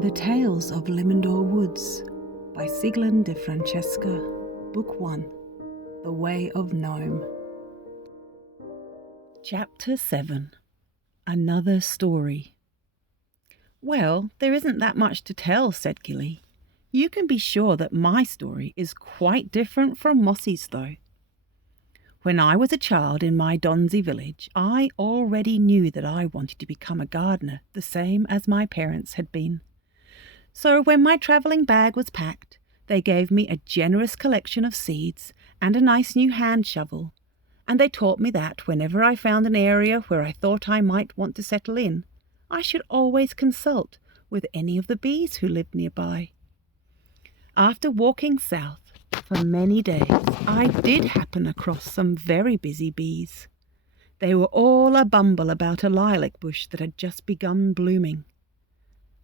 The Tales of Limindoor Woods by Sieglinde Francesca, Book 1, The Way of Gnome. Chapter 7. Another Story. "Well, there isn't that much to tell," said Gilly. "You can be sure that my story is quite different from Mossy's, though. When I was a child in my donsy village, I already knew that I wanted to become a gardener, the same as my parents had been. So when my travelling bag was packed, they gave me a generous collection of seeds and a nice new hand shovel, and they taught me that whenever I found an area where I thought I might want to settle in, I should always consult with any of the bees who lived nearby. After walking south for many days, I did happen across some very busy bees. They were all a bumble about a lilac bush that had just begun blooming.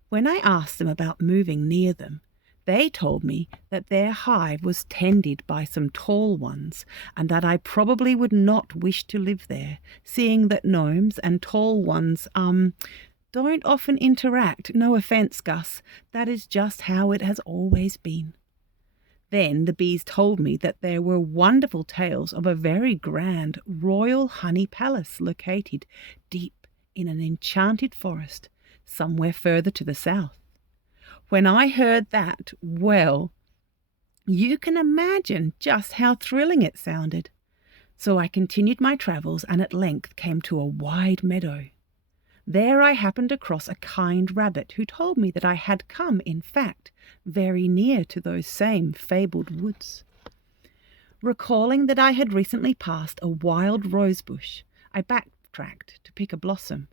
When I asked them about moving near them, they told me that their hive was tended by some tall ones, and that I probably would not wish to live there, seeing that gnomes and tall ones, don't often interact. No offence, Gus, that is just how it has always been. Then the bees told me that there were wonderful tales of a very grand royal honey palace located deep in an enchanted forest somewhere further to the south. When I heard that, well, you can imagine just how thrilling it sounded. So I continued my travels and at length came to a wide meadow. There I happened across a kind rabbit who told me that I had come, in fact, very near to those same fabled woods. Recalling that I had recently passed a wild rose bush, I backtracked to pick a blossom.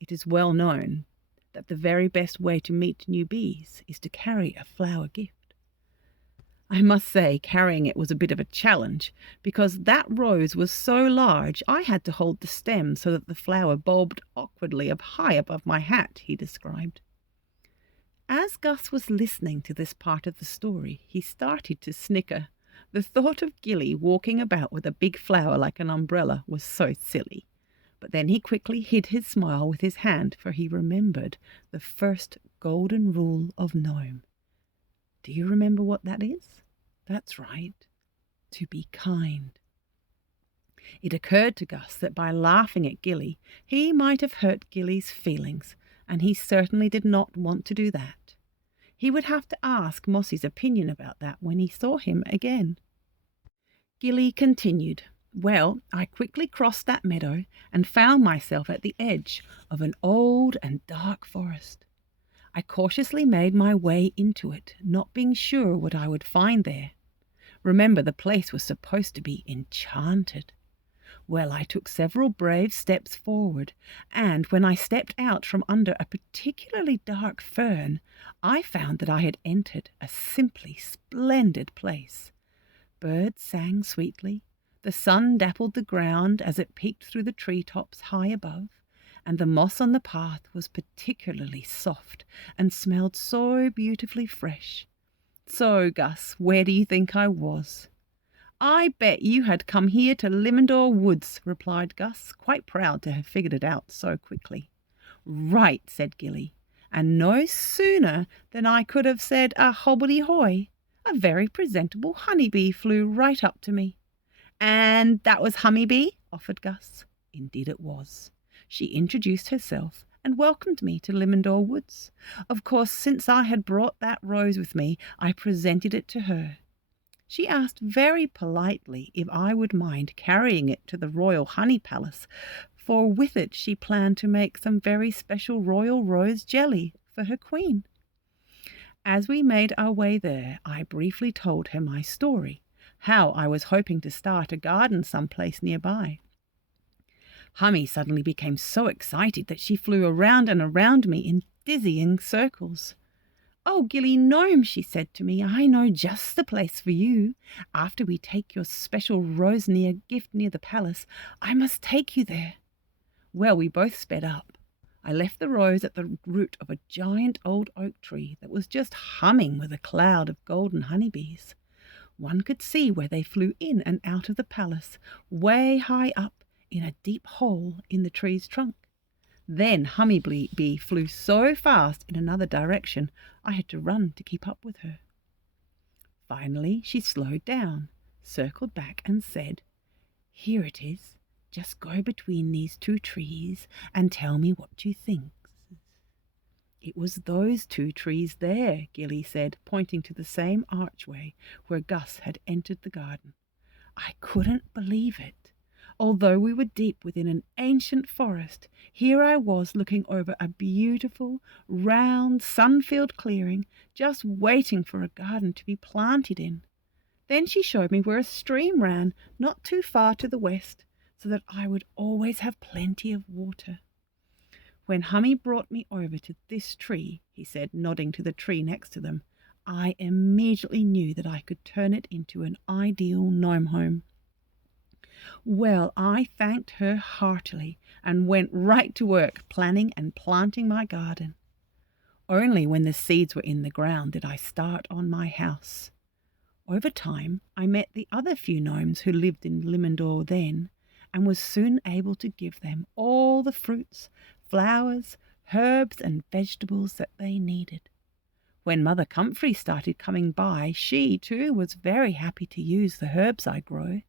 It is well known that the very best way to meet new bees is to carry a flower gift. I must say carrying it was a bit of a challenge, because that rose was so large I had to hold the stem so that the flower bobbed awkwardly up high above my hat, he described. As Gus was listening to this part of the story, he started to snicker. The thought of Gilly walking about with a big flower like an umbrella was so silly. But then he quickly hid his smile with his hand, for he remembered the first golden rule of Gnome. Do you remember what that is? That's right, to be kind. It occurred to Gus that by laughing at Gilly, he might have hurt Gilly's feelings, and he certainly did not want to do that. He would have to ask Mossy's opinion about that when he saw him again. Gilly continued. "Well, I quickly crossed that meadow and found myself at the edge of an old and dark forest. I cautiously made my way into it, not being sure what I would find there. Remember, the place was supposed to be enchanted. Well, I took several brave steps forward, and when I stepped out from under a particularly dark fern, I found that I had entered a simply splendid place. Birds sang sweetly, the sun dappled the ground as it peeked through the treetops high above, and the moss on the path was particularly soft and smelled so beautifully fresh. So, Gus, where do you think I was?" "I bet you had come here to Limindoor Woods," replied Gus, quite proud to have figured it out so quickly. "Right," said Gilly, "and no sooner than I could have said a hobbity-hoy, a very presentable honeybee flew right up to me." "And that was Honeybee?" offered Gus. Indeed it was. She introduced herself and welcomed me to Limindoor Woods. Of course, since I had brought that rose with me, I presented it to her. She asked very politely if I would mind carrying it to the royal honey palace, for with it she planned to make some very special royal rose jelly for her queen. As we made our way there, I briefly told her my story, how I was hoping to start a garden someplace nearby. Hummy suddenly became so excited that she flew around and around me in dizzying circles. "Oh, Gilly Gnome," she said to me, "I know just the place for you. After we take your special rose gift near the palace, I must take you there." Well, we both sped up. I left the rose at the root of a giant old oak tree that was just humming with a cloud of golden honeybees. One could see where they flew in and out of the palace, way high up in a deep hole in the tree's trunk. Then Honeybee flew so fast in another direction I had to run to keep up with her. Finally, she slowed down, circled back, and said, "Here it is. Just go between these two trees and tell me what you think." "It was those two trees there," Gilly said, pointing to the same archway where Gus had entered the garden. I couldn't believe it. Although we were deep within an ancient forest, here I was looking over a beautiful, round, sun-filled clearing, just waiting for a garden to be planted in. Then she showed me where a stream ran not too far to the west, so that I would always have plenty of water. "When Hummy brought me over to this tree," he said, nodding to the tree next to them, "I immediately knew that I could turn it into an ideal gnome home." Well, I thanked her heartily and went right to work planning and planting my garden. Only when the seeds were in the ground did I start on my house. Over time, I met the other few gnomes who lived in Limindoor then, and was soon able to give them all the fruits, flowers, herbs, and vegetables that they needed. When Mother Comfrey started coming by, she, too, was very happy to use the herbs I grow.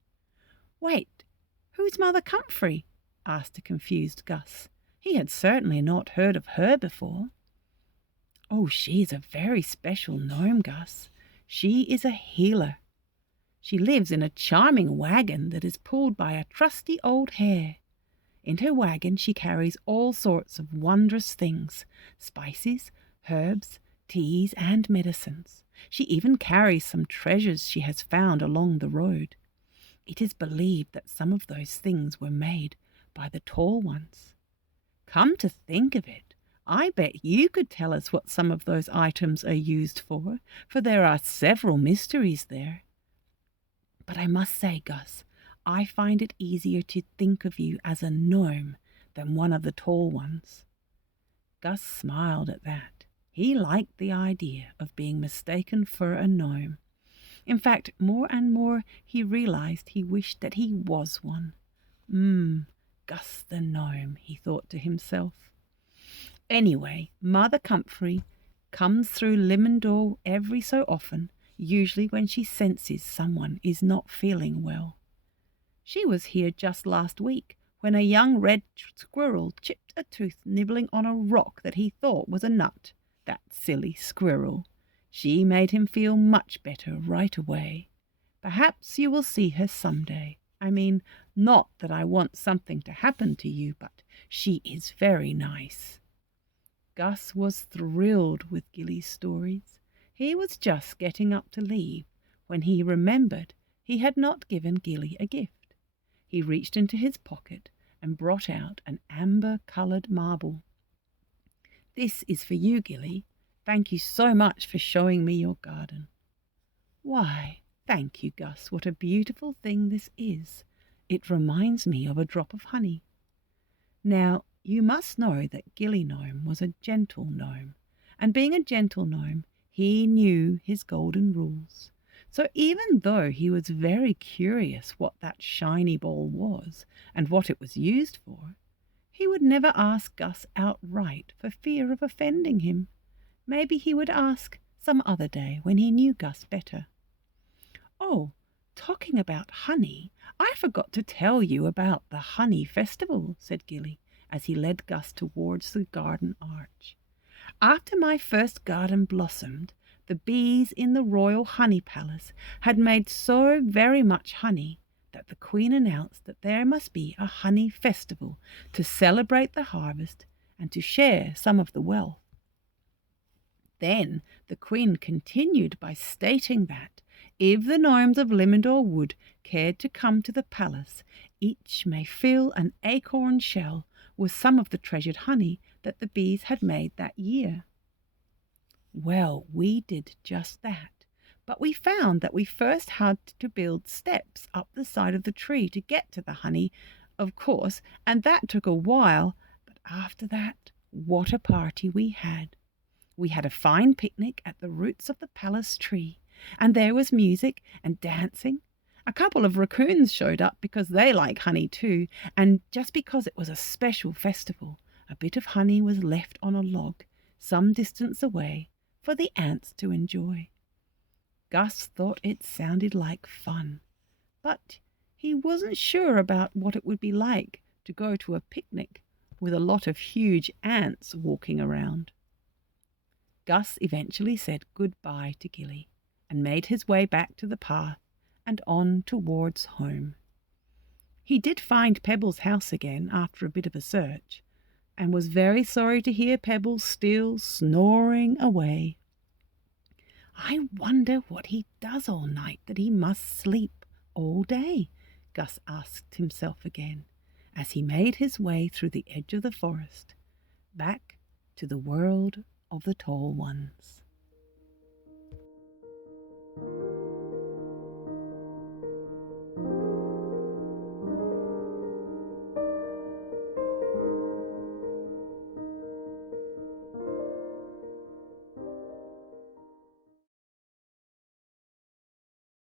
"Wait, who's Mother Comfrey?" asked a confused Gus. He had certainly not heard of her before. "Oh, she is a very special gnome, Gus. She is a healer. She lives in a charming wagon that is pulled by a trusty old hare. In her wagon she carries all sorts of wondrous things, spices, herbs, teas, and medicines. She even carries some treasures she has found along the road. It is believed that some of those things were made by the tall ones. Come to think of it, I bet you could tell us what some of those items are used for there are several mysteries there. But I must say, Gus, I find it easier to think of you as a gnome than one of the tall ones." Gus smiled at that. He liked the idea of being mistaken for a gnome. In fact, more and more he realized he wished that he was one. Gus the gnome, he thought to himself. Anyway, Mother Comfrey comes through Limindoor every so often, usually when she senses someone is not feeling well. She was here just last week when a young red squirrel chipped a tooth nibbling on a rock that he thought was a nut. That silly squirrel. She made him feel much better right away. Perhaps you will see her someday. I mean, not that I want something to happen to you, but she is very nice." Gus was thrilled with Gilly's stories. He was just getting up to leave when he remembered he had not given Gilly a gift. He reached into his pocket and brought out an amber-colored marble. "This is for you, Gilly. Thank you so much for showing me your garden." "Why, thank you, Gus. What a beautiful thing this is. It reminds me of a drop of honey." Now, you must know that Gilly Gnome was a gentle gnome, and being a gentle gnome, he knew his golden rules. So even though he was very curious what that shiny ball was and what it was used for, he would never ask Gus outright for fear of offending him. Maybe he would ask some other day when he knew Gus better. "Oh, talking about honey, I forgot to tell you about the honey festival," said Gilly, as he led Gus towards the garden arch. "After my first garden blossomed, the bees in the royal honey palace had made so very much honey that the queen announced that there must be a honey festival to celebrate the harvest and to share some of the wealth. Then the queen continued by stating that if the gnomes of Limindoor Wood cared to come to the palace, each may fill an acorn shell with some of the treasured honey that the bees had made that year. Well, we did just that, but we found that we first had to build steps up the side of the tree to get to the honey, of course, and that took a while, but after that, what a party we had. We had a fine picnic at the roots of the palace tree, and there was music and dancing. A couple of raccoons showed up because they like honey too, and just because it was a special festival, A bit of honey was left on a log some distance away for the ants to enjoy. Gus thought it sounded like fun, but he wasn't sure about what it would be like to go to a picnic with a lot of huge ants walking around. Gus eventually said goodbye to Gilly and made his way back to the path and on towards home. He did find Pebble's house again after a bit of a search, and was very sorry to hear Pebbles still snoring away. "I wonder what he does all night that he must sleep all day," Gus asked himself again, as he made his way through the edge of the forest, back to the world of the tall ones.